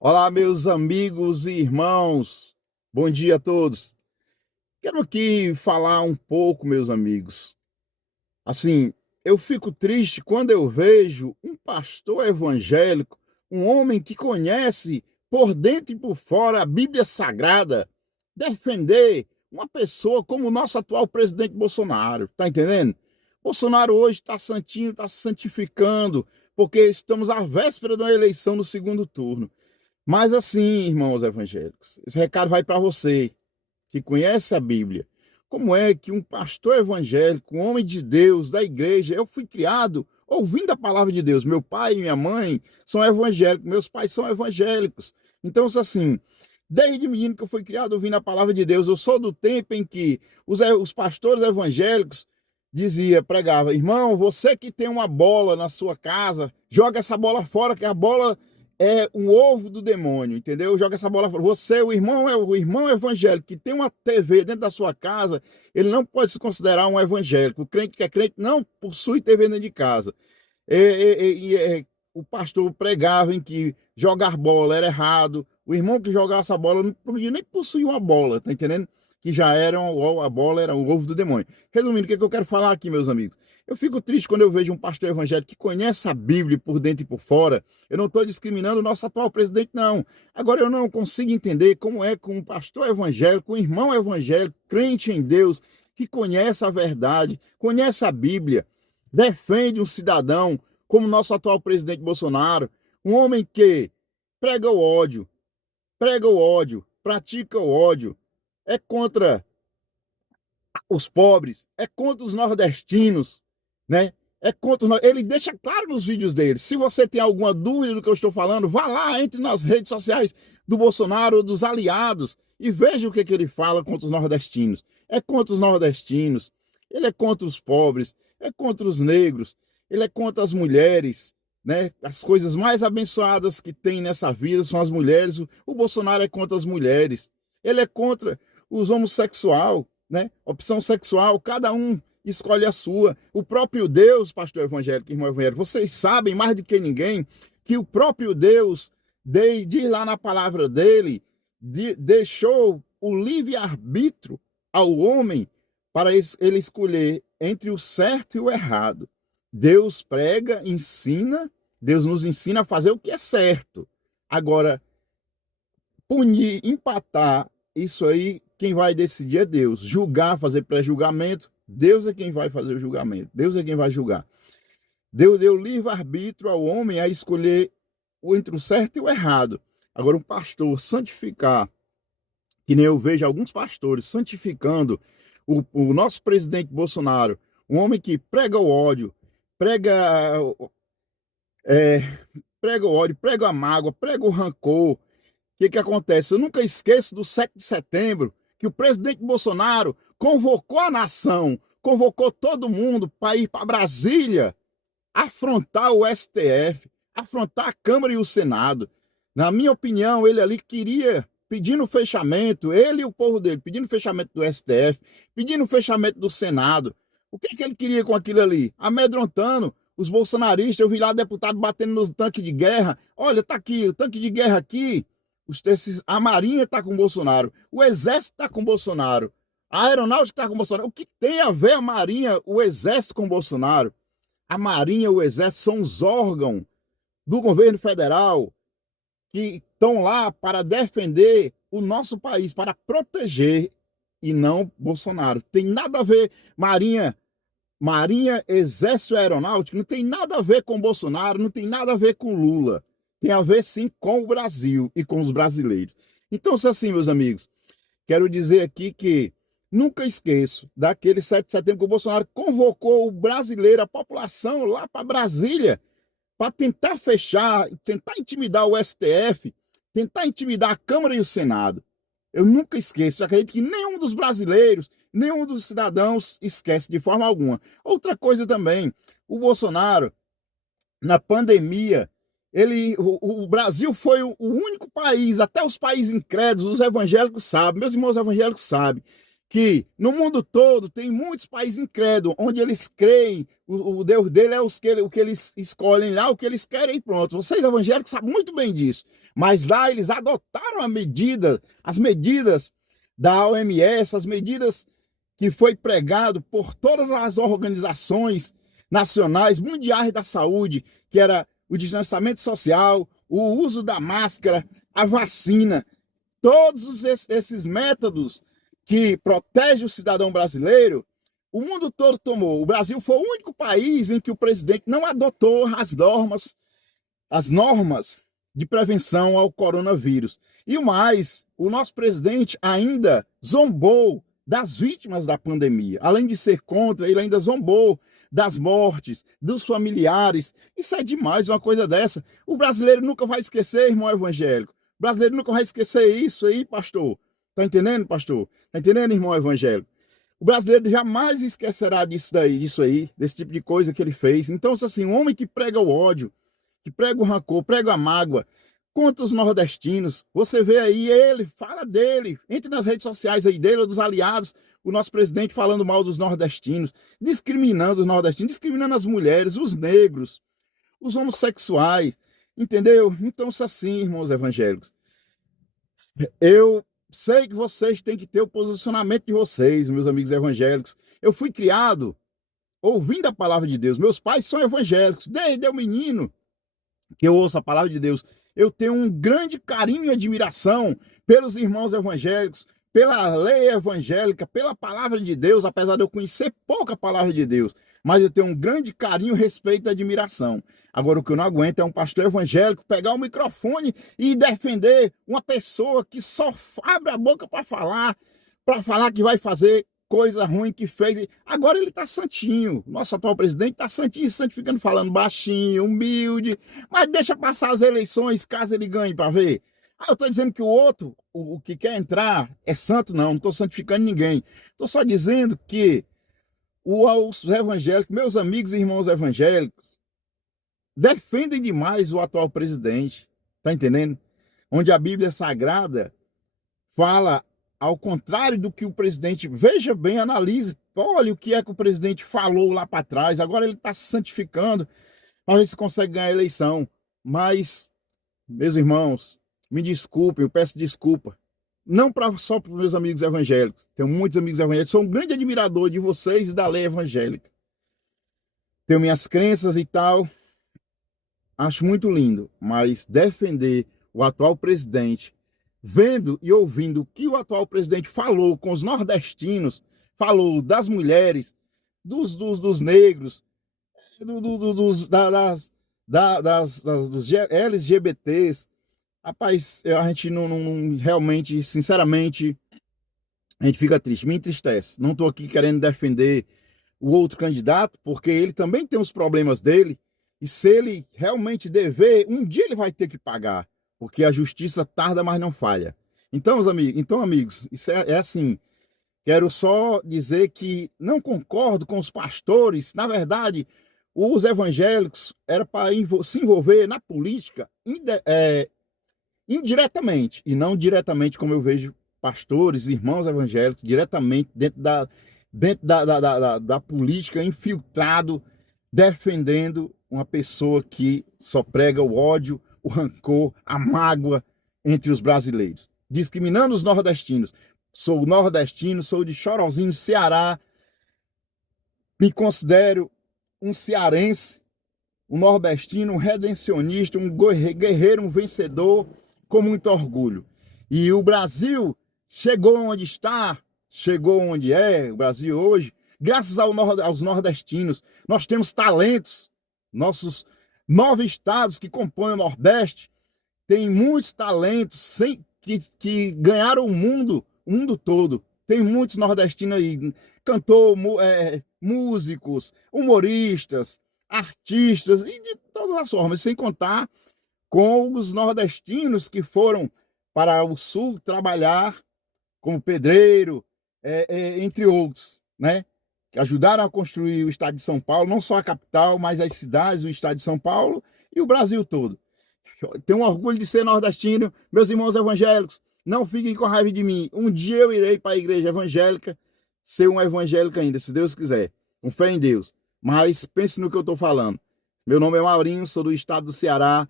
Olá, meus amigos e irmãos. Bom dia a todos. Quero aqui falar um pouco, meus amigos. Assim, eu fico triste quando eu vejo um pastor evangélico, um homem que conhece por dentro e por fora a Bíblia Sagrada, defender uma pessoa como o nosso atual presidente Bolsonaro. Tá entendendo? Bolsonaro hoje está santinho, está se santificando, porque estamos à véspera de uma eleição no segundo turno. Mas assim, irmãos evangélicos, esse recado vai para você que conhece a Bíblia. Como é que um pastor evangélico, um homem de Deus, da igreja, eu fui criado ouvindo a palavra de Deus. Meu pai e minha mãe são evangélicos, meus pais são evangélicos. Então, assim, desde menino que eu fui criado ouvindo a palavra de Deus, eu sou do tempo em que os pastores evangélicos pregavam, irmão, você que tem uma bola na sua casa, joga essa bola fora, que a bola é um ovo do demônio, entendeu? Joga essa bola fora. Você, o irmão evangélico que tem uma TV dentro da sua casa, ele não pode se considerar um evangélico. O crente que é crente não possui TV dentro de casa. O pastor pregava em que jogar bola era errado. O irmão que jogasse a bola não podia nem possuir uma bola, tá entendendo? Que já era a bola era o ovo do demônio. Resumindo, o que eu quero falar aqui, meus amigos? Eu fico triste quando eu vejo um pastor evangélico que conhece a Bíblia por dentro e por fora. Eu não estou discriminando o nosso atual presidente, não. Agora, eu não consigo entender como é que um pastor evangélico, um irmão evangélico, crente em Deus, que conhece a verdade, conhece a Bíblia, defende um cidadão como nosso atual presidente Bolsonaro, um homem que prega o ódio, pratica o ódio, é contra os pobres, é contra os nordestinos, né? É contra os... Ele deixa claro nos vídeos dele. Se você tem alguma dúvida do que eu estou falando, vá lá, entre nas redes sociais do Bolsonaro ou dos aliados e veja o que ele fala contra os nordestinos. É contra os nordestinos, ele é contra os pobres, é contra os negros, ele é contra as mulheres, né? As coisas mais abençoadas que tem nessa vida são as mulheres. O Bolsonaro é contra as mulheres, ele é contra os homossexuais, né? Opção sexual, cada um escolhe a sua. O próprio Deus, pastor evangélico, irmão evangélico, vocês sabem mais do que ninguém que o próprio Deus, diz lá na palavra dele, deixou o livre-arbítrio ao homem para ele escolher entre o certo e o errado. Deus prega, ensina, Deus nos ensina a fazer o que é certo. Agora, punir, empatar, isso aí, quem vai decidir é Deus. Julgar, fazer pré-julgamento, Deus é quem vai fazer o julgamento. Deus é quem vai julgar. Deus deu livre-arbítrio ao homem a escolher entre o certo e o errado. Agora, um pastor santificar, que nem eu vejo alguns pastores santificando o nosso presidente Bolsonaro, um homem que prega o ódio, prega, é, prega o ódio, prega a mágoa, prega o rancor. O que acontece? Eu nunca esqueço do 7 de setembro, que o presidente Bolsonaro convocou a nação, convocou todo mundo para ir para Brasília, afrontar o STF, afrontar a Câmara e o Senado. Na minha opinião, ele ali queria, pedindo fechamento, ele e o povo dele, pedindo fechamento do STF, pedindo fechamento do Senado. O que ele queria com aquilo ali? Amedrontando os bolsonaristas. Eu vi lá deputado batendo nos tanques de guerra. Olha, tá aqui, o tanque de guerra aqui. A Marinha está com o Bolsonaro, o Exército está com o Bolsonaro, a Aeronáutica está com o Bolsonaro. O que tem a ver a Marinha, o Exército com o Bolsonaro? A Marinha e o Exército são os órgãos do governo federal que estão lá para defender o nosso país, para proteger, e não Bolsonaro. Tem nada a ver Marinha, Exército e Aeronáutica, não tem nada a ver com Bolsonaro, não tem nada a ver com Lula. Tem a ver, sim, com o Brasil e com os brasileiros. Então, se assim, meus amigos, quero dizer aqui que nunca esqueço daquele 7 de setembro que o Bolsonaro convocou o brasileiro, a população, lá para Brasília, para tentar fechar, tentar intimidar o STF, tentar intimidar a Câmara e o Senado. Eu nunca esqueço, eu acredito que nenhum dos brasileiros, nenhum dos cidadãos esquece de forma alguma. Outra coisa também, o Bolsonaro, na pandemia, o Brasil foi o único país, até os países incrédulos, os evangélicos sabem, meus irmãos evangélicos sabem, que no mundo todo tem muitos países incrédulos, onde eles creem, o Deus dele é o que eles escolhem lá, o que eles querem e pronto. Vocês evangélicos sabem muito bem disso. Mas lá eles adotaram as medidas da OMS, as medidas que foi pregado por todas as organizações nacionais, mundiais da saúde, que era o distanciamento social, o uso da máscara, a vacina, todos esses métodos que protegem o cidadão brasileiro, o mundo todo tomou. O Brasil foi o único país em que o presidente não adotou as normas de prevenção ao coronavírus. E o mais, o nosso presidente ainda zombou das vítimas da pandemia. Além de ser contra, ele ainda zombou das mortes, dos familiares. Isso é demais, uma coisa dessa. O brasileiro nunca vai esquecer, irmão evangélico. O brasileiro nunca vai esquecer isso aí, pastor. Tá entendendo, pastor? Tá entendendo, irmão evangélico? O brasileiro jamais esquecerá disso aí, desse tipo de coisa que ele fez. Então, assim, um homem que prega o ódio, que prega o rancor, prega a mágoa contra os nordestinos, você vê aí ele, fala dele, entre nas redes sociais aí dele ou dos aliados, o nosso presidente falando mal dos nordestinos, discriminando os nordestinos, discriminando as mulheres, os negros, os homossexuais, entendeu? Então, assim, irmãos evangélicos, eu sei que vocês têm que ter o posicionamento de vocês, meus amigos evangélicos. Eu fui criado ouvindo a palavra de Deus. Meus pais são evangélicos. Desde eu menino que eu ouço a palavra de Deus, eu tenho um grande carinho e admiração pelos irmãos evangélicos, pela lei evangélica, pela palavra de Deus, apesar de eu conhecer pouca palavra de Deus. Mas eu tenho um grande carinho, respeito e admiração. Agora, o que eu não aguento é um pastor evangélico pegar o microfone e defender uma pessoa que só abre a boca para falar que vai fazer coisa ruim que fez. Agora ele está santinho. Nosso atual presidente está santinho, santificando, falando baixinho, humilde. Mas deixa passar as eleições, caso ele ganhe, para ver. Eu estou dizendo que o outro, o que quer entrar, é santo, não estou santificando ninguém. Estou só dizendo que os evangélicos, meus amigos e irmãos evangélicos, defendem demais o atual presidente, tá entendendo? Onde a Bíblia Sagrada fala ao contrário do que o presidente, veja bem, analise, olha o que é que o presidente falou lá para trás, agora ele está se santificando para ver se consegue ganhar a eleição. Mas, meus irmãos, me desculpem, eu peço desculpa. Não só para os meus amigos evangélicos. Tenho muitos amigos evangélicos. Sou um grande admirador de vocês e da lei evangélica. Tenho minhas crenças e tal. Acho muito lindo. Mas defender o atual presidente, vendo e ouvindo o que o atual presidente falou com os nordestinos, falou das mulheres, dos negros, dos LGBTs, rapaz, a gente não realmente, sinceramente, a gente fica triste, me entristece. Não estou aqui querendo defender o outro candidato, porque ele também tem os problemas dele, e se ele realmente dever, um dia ele vai ter que pagar, porque a justiça tarda, mas não falha. Então, amigos, isso é assim, quero só dizer que não concordo com os pastores, na verdade, os evangélicos era para se envolver na política indiretamente, e não diretamente como eu vejo pastores, irmãos evangélicos, diretamente dentro da política, infiltrado, defendendo uma pessoa que só prega o ódio, o rancor, a mágoa entre os brasileiros, discriminando os nordestinos. Sou nordestino, sou de Chorozinho, Ceará, me considero um cearense, um nordestino, um redencionista, um guerreiro, um vencedor, com muito orgulho. E o Brasil chegou onde está, chegou onde é o Brasil hoje, graças aos nordestinos. Nós temos talentos, nossos 9 estados que compõem o Nordeste têm muitos talentos que ganharam o mundo todo. Tem muitos nordestinos aí, músicos, humoristas, artistas e de todas as formas, sem contar com os nordestinos que foram para o sul trabalhar como pedreiro, entre outros, né? Que ajudaram a construir o estado de São Paulo, não só a capital, mas as cidades, o estado de São Paulo e o Brasil todo. Tenho orgulho de ser nordestino, meus irmãos evangélicos, não fiquem com raiva de mim. Um dia eu irei para a igreja evangélica ser um evangélico ainda, se Deus quiser, com fé em Deus. Mas pense no que eu estou falando. Meu nome é Maurinho, sou do estado do Ceará,